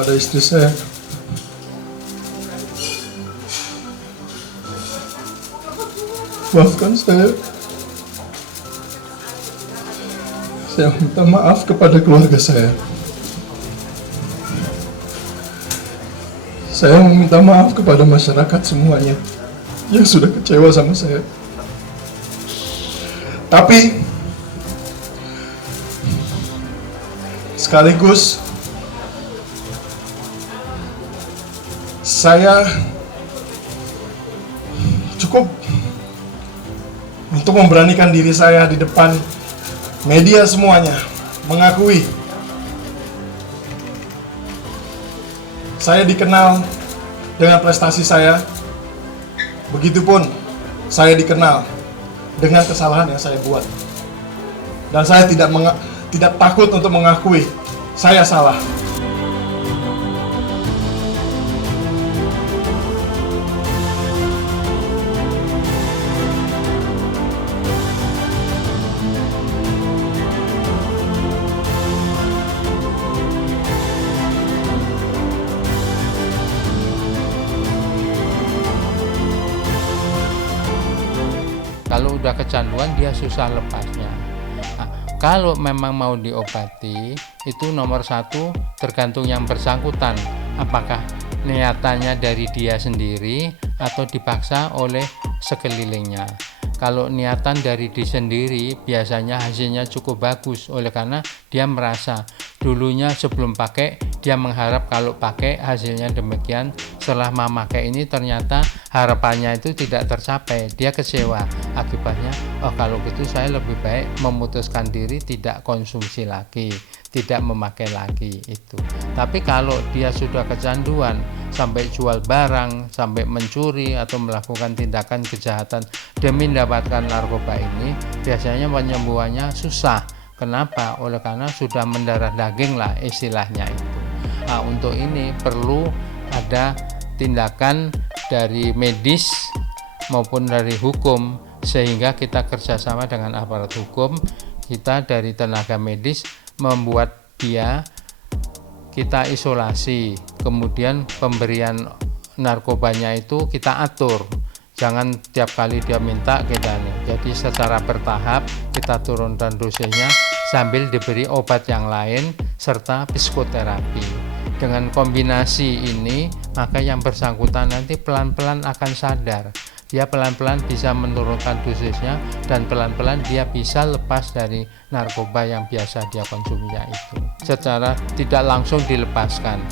kepada istri saya. Maafkan saya. Saya minta maaf kepada keluarga saya. Saya meminta maaf kepada masyarakat semuanya yang sudah kecewa sama saya. Tapi sekaligus saya cukup untuk memberanikan diri saya di depan media semuanya, mengakui saya dikenal dengan prestasi saya. Begitupun saya dikenal dengan kesalahan yang saya buat. Dan saya tidak takut untuk mengakui saya salah. Kalau udah kecanduan dia susah lepasnya. Nah, kalau memang mau diobati itu nomor satu tergantung yang bersangkutan, apakah niatannya dari dia sendiri atau dipaksa oleh sekelilingnya. Kalau niatan dari diri sendiri biasanya hasilnya cukup bagus, oleh karena dia merasa dulunya sebelum pakai dia mengharap kalau pakai hasilnya demikian, setelah memakai ini ternyata harapannya itu tidak tercapai, dia kecewa. Akibatnya, oh kalau gitu saya lebih baik memutuskan diri tidak konsumsi lagi, tidak memakai lagi itu. Tapi kalau dia sudah kecanduan sampai jual barang, sampai mencuri atau melakukan tindakan kejahatan demi mendapatkan narkoba ini, biasanya penyembuhannya susah. Kenapa? Oleh karena sudah mendarah daging lah istilahnya itu. Nah, untuk ini perlu ada tindakan dari medis maupun dari hukum, sehingga kita kerjasama dengan aparat hukum, kita dari tenaga medis membuat dia, kita isolasi, kemudian pemberian narkobanya itu kita atur, jangan tiap kali dia minta kita nih. Jadi secara bertahap kita turunkan dosisnya sambil diberi obat yang lain serta psikoterapi. Dengan kombinasi ini maka yang bersangkutan nanti pelan-pelan akan sadar, dia pelan-pelan bisa menurunkan dosisnya dan pelan-pelan dia bisa lepas dari narkoba yang biasa dia konsumsinya itu secara tidak langsung dilepaskan.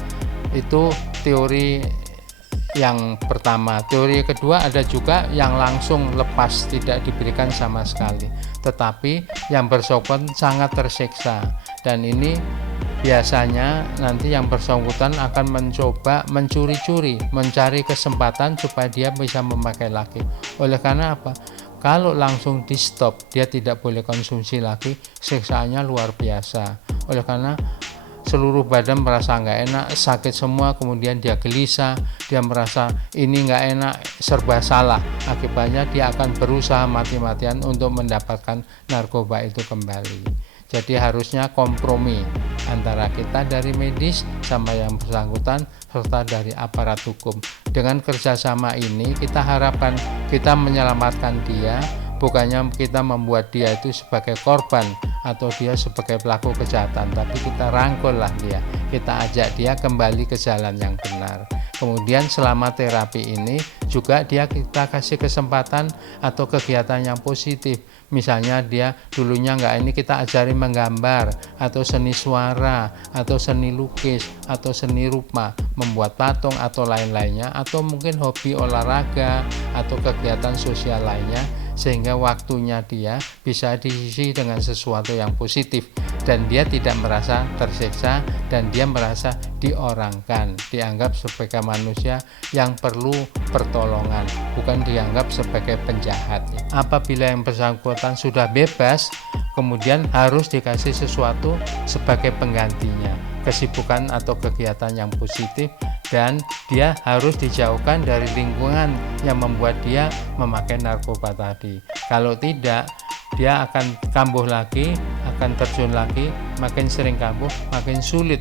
Itu teori yang pertama. Teori kedua, ada juga yang langsung lepas, tidak diberikan sama sekali, tetapi yang bersangkutan sangat tersiksa, dan ini biasanya nanti yang bersangkutan akan mencoba mencuri-curi, mencari kesempatan supaya dia bisa memakai lagi. Oleh karena apa? Kalau langsung di stop, dia tidak boleh konsumsi lagi, siksaannya luar biasa. Oleh karena seluruh badan merasa nggak enak, sakit semua, kemudian dia gelisah, dia merasa ini nggak enak, serba salah. Akibatnya dia akan berusaha mati-matian untuk mendapatkan narkoba itu kembali. Jadi harusnya kompromi antara kita dari medis sama yang bersangkutan serta dari aparat hukum. Dengan kerjasama ini kita harapkan kita menyelamatkan dia, bukannya kita membuat dia itu sebagai korban atau dia sebagai pelaku kejahatan, tapi kita rangkul lah dia, kita ajak dia kembali ke jalan yang benar. Kemudian selama terapi ini juga kita kasih kesempatan atau kegiatan yang positif. Misalnya dia dulunya nggak ini, kita ajari menggambar atau seni suara atau seni lukis atau seni rupa, membuat patung atau lain-lainnya, atau mungkin hobi olahraga atau kegiatan sosial lainnya, sehingga waktunya dia bisa diisi dengan sesuatu yang positif dan dia tidak merasa tersiksa dan dia merasa diorangkan, dianggap sebagai manusia yang perlu pertolongan, bukan dianggap sebagai penjahat. Apabila yang bersangkutan sudah bebas, kemudian harus dikasih sesuatu sebagai penggantinya, kesibukan atau kegiatan yang positif, dan dia harus dijauhkan dari lingkungan yang membuat dia memakai narkoba tadi. Kalau tidak, dia akan kambuh lagi, akan terjun lagi, makin sering kambuh, makin sulit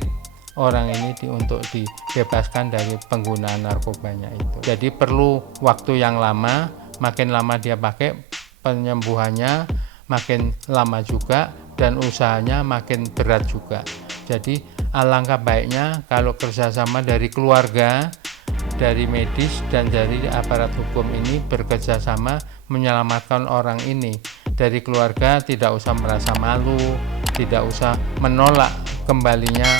orang ini untuk dibebaskan dari penggunaan narkobanya itu. Jadi perlu waktu yang lama, makin lama dia pakai, penyembuhannya makin lama juga, dan usahanya makin berat juga. Jadi alangkah baiknya kalau kerjasama dari keluarga, dari medis, dan dari aparat hukum ini bekerjasama menyelamatkan orang ini. Dari keluarga tidak usah merasa malu, tidak usah menolak kembalinya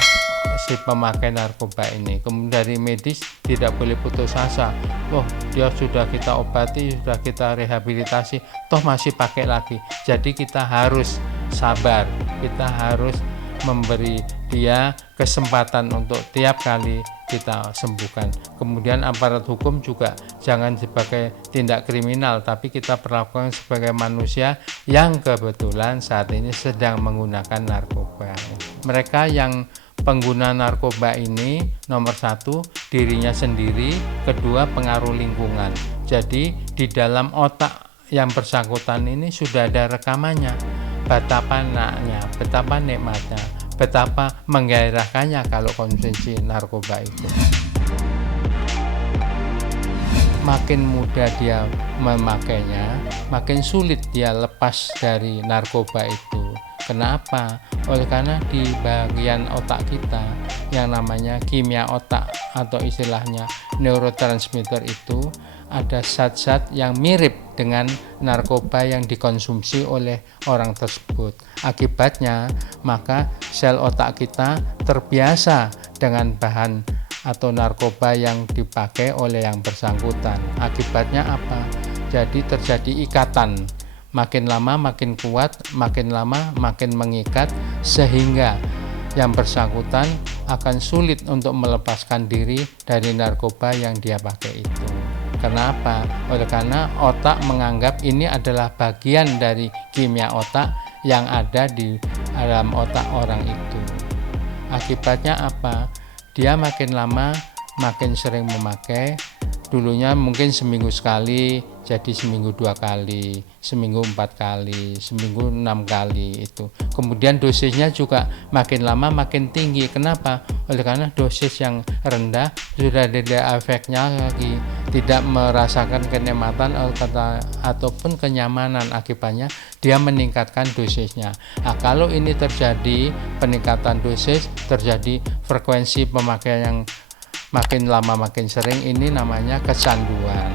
si pemakai narkoba ini. Kemudian dari medis tidak boleh putus asa. Oh, dia sudah kita obati, sudah kita rehabilitasi, toh masih pakai lagi. Jadi kita harus sabar, kita harus memberi dia kesempatan untuk tiap kali kita sembuhkan. Kemudian aparat hukum juga jangan sebagai tindak kriminal, tapi kita perlakukan sebagai manusia yang kebetulan saat ini sedang menggunakan narkoba. Mereka yang pengguna narkoba ini, nomor satu dirinya sendiri, kedua pengaruh lingkungan. Jadi di dalam otak yang bersangkutan ini sudah ada rekamannya, betapa enaknya, betapa nikmatnya, betapa menggairahkannya kalau konsumsi narkoba itu. Makin mudah dia memakainya, makin sulit dia lepas dari narkoba itu. Kenapa? Oleh karena di bagian otak kita yang namanya kimia otak atau istilahnya neurotransmitter itu ada zat-zat yang mirip dengan narkoba yang dikonsumsi oleh orang tersebut. Akibatnya, maka sel otak kita terbiasa dengan bahan atau narkoba yang dipakai oleh yang bersangkutan. Akibatnya apa? Jadi terjadi ikatan. Makin lama makin kuat, makin lama makin mengikat, sehingga yang bersangkutan akan sulit untuk melepaskan diri dari narkoba yang dia pakai itu. Kenapa? Oleh karena otak menganggap ini adalah bagian dari kimia otak yang ada di dalam otak orang itu. Akibatnya apa? Dia makin lama makin sering memakai. Dulunya mungkin seminggu sekali, jadi seminggu 2 kali, seminggu 4 kali, seminggu 6 kali itu. Kemudian dosisnya juga makin lama makin tinggi. Kenapa? Oleh karena dosis yang rendah sudah tidak efeknya lagi, tidak merasakan kenikmatan ataupun kenyamanan. Akibatnya dia meningkatkan dosisnya. Nah, kalau ini terjadi peningkatan dosis, terjadi frekuensi pemakaian yang makin lama makin sering, ini namanya kecanduan.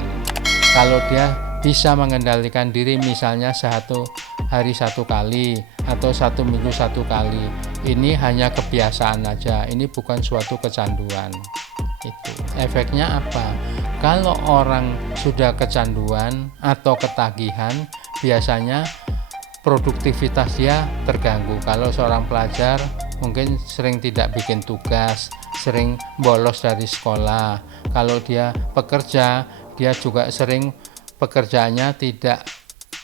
Kalau dia bisa mengendalikan diri, misalnya 1 hari 1 kali atau 1 minggu 1 kali, ini hanya kebiasaan aja, ini bukan suatu kecanduan. Itu efeknya apa? Kalau orang sudah kecanduan atau ketagihan, biasanya produktivitas dia terganggu. Kalau seorang pelajar mungkin sering tidak bikin tugas, sering bolos dari sekolah. Kalau dia pekerja, dia juga sering pekerjaannya tidak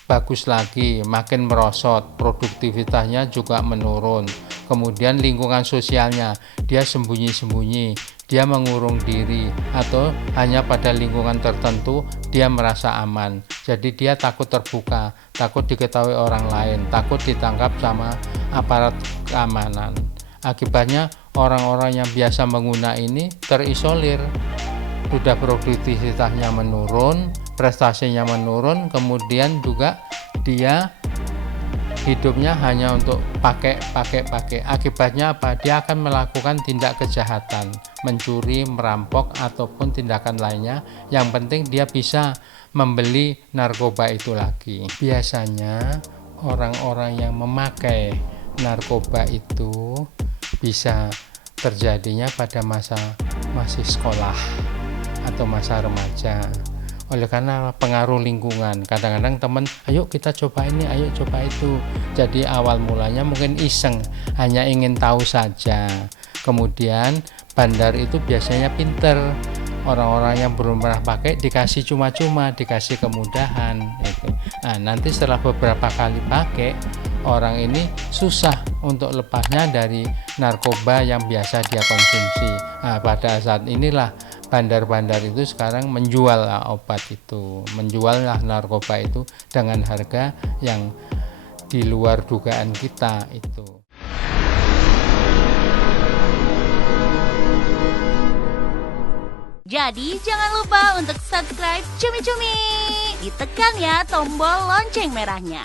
bagus lagi, makin merosot, produktivitasnya juga menurun. Kemudian lingkungan sosialnya, dia sembunyi-sembunyi, dia mengurung diri, atau hanya pada lingkungan tertentu dia merasa aman. Jadi dia takut terbuka, takut diketahui orang lain, takut ditangkap sama aparat keamanan. Akibatnya orang-orang yang biasa mengguna ini terisolir, sudah produktivitasnya menurun, prestasinya menurun, kemudian juga dia hidupnya hanya untuk pakai. Akibatnya apa? Dia akan melakukan tindak kejahatan, mencuri, merampok, ataupun tindakan lainnya. Yang penting dia bisa membeli narkoba itu lagi. Biasanya orang-orang yang memakai narkoba itu bisa terjadinya pada masa masih sekolah atau masa remaja. Oleh karena pengaruh lingkungan, kadang-kadang teman, ayo kita coba ini, ayo coba itu. Jadi awal mulanya mungkin iseng, hanya ingin tahu saja. Kemudian bandar itu biasanya pinter. Orang-orang yang belum pernah pakai dikasih cuma-cuma, dikasih kemudahan gitu. Nah, nanti setelah beberapa kali pakai, orang ini susah untuk lepasnya dari narkoba yang biasa dia konsumsi. Nah, pada saat inilah bandar-bandar itu sekarang menjual obat itu, menjual narkoba itu dengan harga yang di luar dugaan kita itu. Jadi jangan lupa untuk subscribe Cumi Cumi. Ditekan ya tombol lonceng merahnya.